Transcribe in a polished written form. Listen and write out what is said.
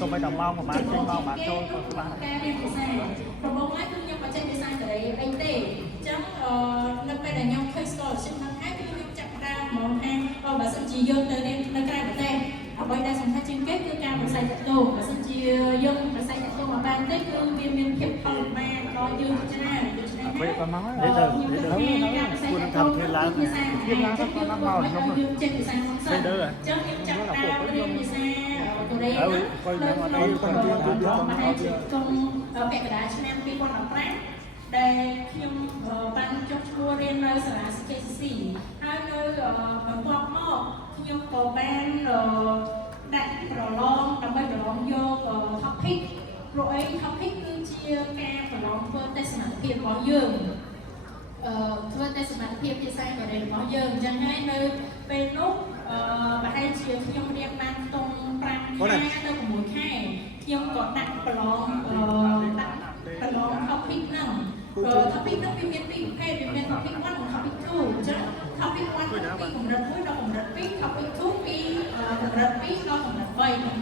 សូមឲ្យដល់មកប្រហែលចេញមកបានចូលក៏ច្បាស់ការរៀនភាសាប្រមូលហើយគឺខ្ញុំបច្ចេកភាសាសេរីអីទេអញ្ចឹងនៅពេលដែលខ្ញុំឃើញ scholarship ហ្នឹងហើយគឺខ្ញុំចាប់ផ្ដើមមកថាបើសិនជាយើងទៅរៀននៅក្រៅប្រទេសអ្វីដែលសំខាន់ជាងគេគឺការប្រស័យតាក់ទងបើសិនជាយើងប្រស័យតាក់ទងមកបានទេគឺវាមានភាពផលិតដល់យើងច្រើនដូច្នេះហើយក៏មកទេទៅគួរនឹងធ្វើធៀបឡើងទៅគាត់មកខ្ញុំយើងចេះភាសាមកសិនអញ្ចឹងខ្ញុំចាប់ដើមរៀនភាសាកូរ៉េហ្នឹងនៅក្នុងមហាវិទ្យាល័យកុងពាក់កណ្ដាលឆ្នាំ2015ដែលខ្ញុំបានចុះឈ្មោះរៀននៅសាលា CKCC ហើយនៅបន្ទាប់មកខ្ញុំក៏បានដាក់ប្រឡងដើម្បីប្រឡងយក topic ព្រោះអី topic គឺជាការប្រឡងធ្វើតេស្តសមត្ថភាពរបស់យើងធ្វើតេស្តសមត្ថភាពភាសាកូរ៉េរបស់យើងអញ្ចឹងហើយនៅពេលនោះប្រហែលជាខ្ញុំរៀនបានខ្ទង់5ខែទៅ6ខែខ្ញុំក៏ដាក់ប្រឡងtopic ហ្នឹង topic ហ្នឹងវាមានពីរប្រភេទវាមាន topic 1 និង topic 2អញ្ចឹង topic 1ពីកម្រិត1ដល់កម្រិត2 topic 2ពីកម្រិត2ដល់កម្រិត3